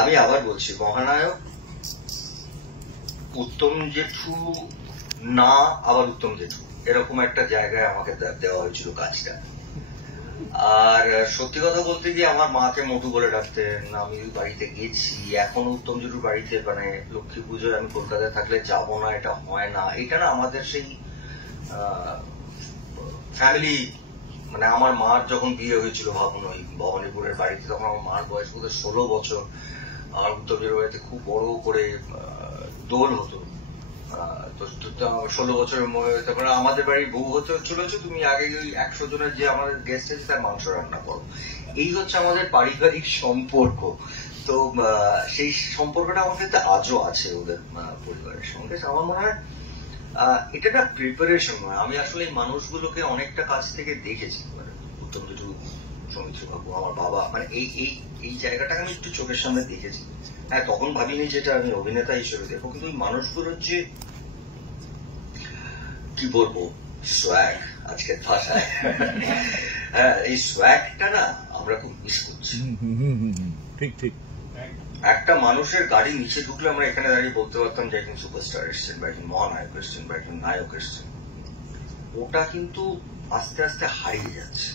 আমি আবার বলছি, মহানায়ক উত্তম জেঠু না, আবার উত্তম জেঠু, এরকম একটা জায়গায় আমাকে দেওয়া হয়েছিল কাজটা। আর সত্যি কথা বলতে গিয়ে আমার মাকে মোটু বলে ডাকতেন, আমি বাড়িতে গেছি, এখনো উত্তম জেঠুর বাড়িতে মানে লক্ষ্মী পুজোয় আমি কলকাতায় থাকলে যাবো না, এটা হয় না। এটা না আমাদের সেই ফ্যামিলি, মানে আমার মার যখন বিয়ে হয়েছিল ভাবুন ওই ভবানীপুরের বাড়িতে, তখন আমার মার বয়স বোধ 16 বছর। আর উত্তম জেঠুর বাড়িতে খুব বড় করে দোল হতো। 16 বছরের তারপরে আমাদের বাড়ির বউ হতে চলেছে, তুমি আগে ওই 100 জনের যে আমাদের গেস্ট আছে তার মাংস রান্না করো। এই হচ্ছে আমাদের পারিবারিক সম্পর্ক। তো সেই সম্পর্কটা আমার কাছে আজও আছে ওদের পরিবারের সঙ্গে। আমার মনে হয় এটা একটা প্রিপারেশন নয়, আমি আসলে এই মানুষগুলোকে অনেকটা কাছ থেকে দেখেছি। উত্তম জেঠু, সৌমিত্র বাবু, আমার বাবা, মানে এই জায়গাটাকে আমি একটু চোখের সামনে দেখেছি। হ্যাঁ, তখন ভাবিনি যেটা আমি অভিনেতা হিসেবে দেখবো, কিন্তু ওই মানুষগুলোর যে কি বলবো সোয়াগ, আজকের ভাষায়, হ্যাঁ, এই সোয়াগটা না আমরা খুব মিস করছি। ঠিক ঠিক। একটা মানুষের গাড়ি নিচে ঢুকলে আমরা এখানে দাঁড়িয়ে বলতে পারতাম যে একজন সুপারস্টার এসছেন বা একজন মহানায়ক এসছেন বা একজন নায়ক এসছেন। ওটা কিন্তু আস্তে আস্তে হারিয়ে যাচ্ছে।